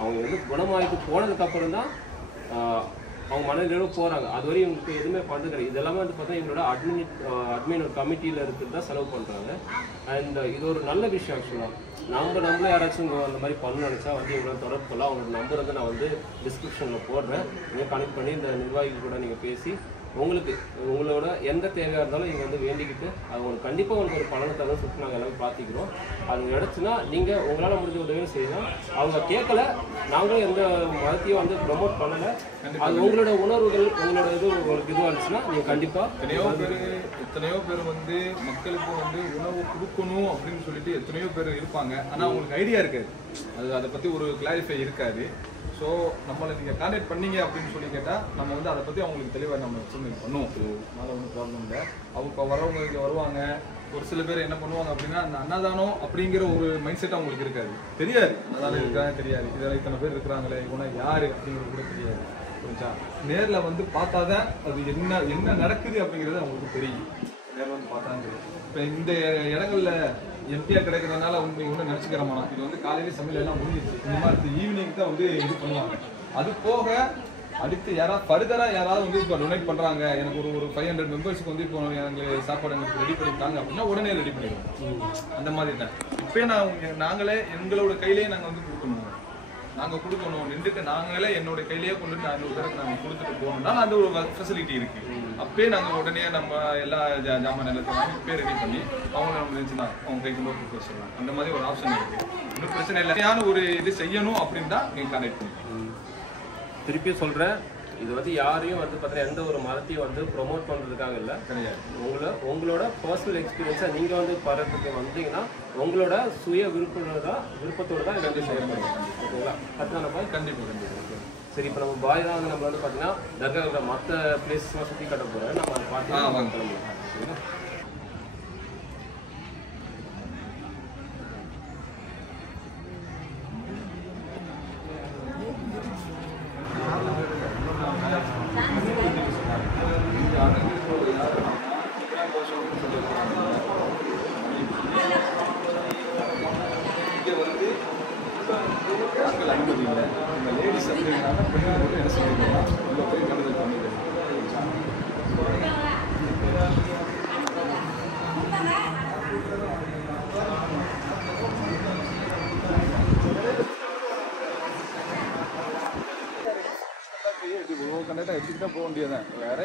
அவங்க வந்து குணமாயிட்டு போனதுக்கப்புறம் தான் அவங்க மனநிலையோடு போகிறாங்க. அதுவரை இவங்களுக்கு எதுவுமே பண்ணுறது கிடையாது. இதெல்லாமே வந்து பார்த்தா எங்களோட அட்மின் ஒரு கமிட்டியில் இருக்கிறது தான் செலவு பண்ணுறாங்க. அண்ட் இது ஒரு நல்ல விஷயம். ஆக்சுவலாக நம்மளே யாராச்சும் இங்கே அந்த மாதிரி பண்ணணும்னு நினச்சா வந்து இவங்களோட தொடர்பு கொள்ளலாம். அவங்களோட நம்பர் வந்து நான் வந்து டிஸ்கிரிப்ஷனில் போடுறேன். நீங்கள் கனெக்ட் பண்ணி இந்த நிர்வாகிகள் கூட நீங்கள் பேசி உங்களோட எந்த தேவையாக இருந்தாலும் இங்கே வந்து வேண்டிக்கிட்டு அது உங்களுக்கு கண்டிப்பாக உங்களுக்கு ஒரு பலனை தரும் சொல்லிட்டு நாங்கள் எல்லாமே பார்த்துக்கிறோம். அது கிடச்சுன்னா நீங்கள் உங்களால் முடிஞ்ச உதவியும் செய்யலாம். அவங்க கேட்கல, நாங்களும் எந்த மதத்தையும் வந்து ப்ரமோட் பண்ணலை. அது உங்களோட உணர்வுகள் உங்களோட இது உங்களுக்கு இதுவாக இருந்துச்சுன்னா நீங்கள் கண்டிப்பாக எத்தனையோ பேர் வந்து மக்களுக்கு வந்து உணவு கொடுக்கணும் அப்படின்னு சொல்லிட்டு எத்தனையோ பேர் இருப்பாங்க. ஆனால் அவங்களுக்கு ஐடியா இருக்காது, அதை பற்றி ஒரு கிளாரிஃபை இருக்காது. ஸோ நம்மளை நீங்கள் கான்டாக்ட் பண்ணீங்க அப்படின்னு சொல்லி கேட்டால் நம்ம வந்து அதை பற்றி அவங்களுக்கு தெளிவாக நம்ம எக்ஸ்பிளைன் பண்ணுவோம். அதனால் ஒன்றும் ப்ராப்ளம் இல்லை. அவங்க இப்போ வரவங்க இங்கே வருவாங்க. ஒரு சில பேர் என்ன பண்ணுவாங்க அப்படின்னா அந்த அன்னதானம் அப்படிங்கிற ஒரு மைண்ட் செட் அவங்களுக்கு இருக்காது, தெரியாது. அன்னதானம் இருக்காங்க தெரியாது, இதெல்லாம் இத்தனை பேர் இருக்கிறாங்களே, இவனா யார் அப்படிங்கிறது கூட தெரியாது. புரிஞ்சா? நேரில் வந்து பார்த்தா தான் அது என்ன நடக்குது அப்படிங்கிறது அவங்களுக்கு தெரியும். நேரில் வந்து பார்த்தா தெரியும். இப்போ இந்த இடங்கள்ல எம்டிஆர் கிடைக்கிறதுனால ஒன்றும் நினச்சிக்கிறோமா, இது வந்து காலையில சமையல் எல்லாம் முடிஞ்சிச்சு. இந்த மாதிரி ஈவினிங் தான் வந்து இது பண்ணுவாங்க. அது போக அடுத்து யாராவது ஃபர்தராக யாராவது வந்து இப்போ டொனேட் பண்ணுறாங்க, எனக்கு ஒரு 500 மெம்பர்ஸுக்கு வந்து இப்போ எங்களுக்கு சாப்பாடு எனக்கு ரெடி பண்ணிட்டாங்க அப்படின்னா உடனே ரெடி பண்ணிடுவோம். அந்த மாதிரி தான் இப்போயே நாங்களே எங்களோட கையிலேயே நாங்கள் வந்து கொடுக்கணும். நாங்கள் கொடுக்கணும் நின்றுட்டு நாங்களே என்னோட கையிலேயே கொண்டு 500 பேருக்கு நாங்கள் கொடுத்துட்டு போகணும்னா அந்த ஒரு ஃபெசிலிட்டி இருக்கு. அப்பயே நாங்கள் உடனே நம்ம எல்லா ஜாமான் எல்லாத்தையும் வாங்கி இப்பயே ரெடி பண்ணி அவங்க நம்ம இருந்துச்சுன்னா அவங்க கைக்கு நோக்கி பேசலாம். அந்த மாதிரி ஒரு ஆப்ஷன் இருக்கு. இன்னும் பிரச்சனை இல்லை. ஒரு இது செய்யணும் அப்படின்னு தான் நீங்கள் கனெக்ட் பண்ணி திருப்பியும் சொல்கிறேன், இது வந்து யாரையும் வந்து பார்த்தீங்கன்னா எந்த ஒரு மதத்தையும் வந்து ப்ரொமோட் பண்ணுறதுக்காக இல்லை, கிடையாது. உங்களோட பர்சனல் எக்ஸ்பீரியன்ஸை நீங்கள் வந்து பரத்துக்கு வந்தீங்கன்னா உங்களோட சுய விருப்பத்தோடு தான் இதை வந்து செய்யப்படும். ஓகேங்களா? அதுதான பாய்? கண்டிப்பாக. சரி, இப்போ நம்ம பாய் தான் வந்து நம்ம வந்து பார்த்தீங்கன்னா தர்காவோட மற்ற பிளேஸஸ்லாம் சுற்றி காட்ட போகிறேன். நம்ம அதை பார்த்து சரிங்களா? அனுமதி இல்லை. இந்த லேடிஸ் அப்படிங்கிறாங்க, பெண்கள் மட்டும் என்ன சொல்லியிருக்காங்க, இவ்வளோ பேர் கலந்துட்டு பண்ணிட்டு கண்டக்டாக எடுத்துக்கிட்டா போக வேண்டியதான். வேற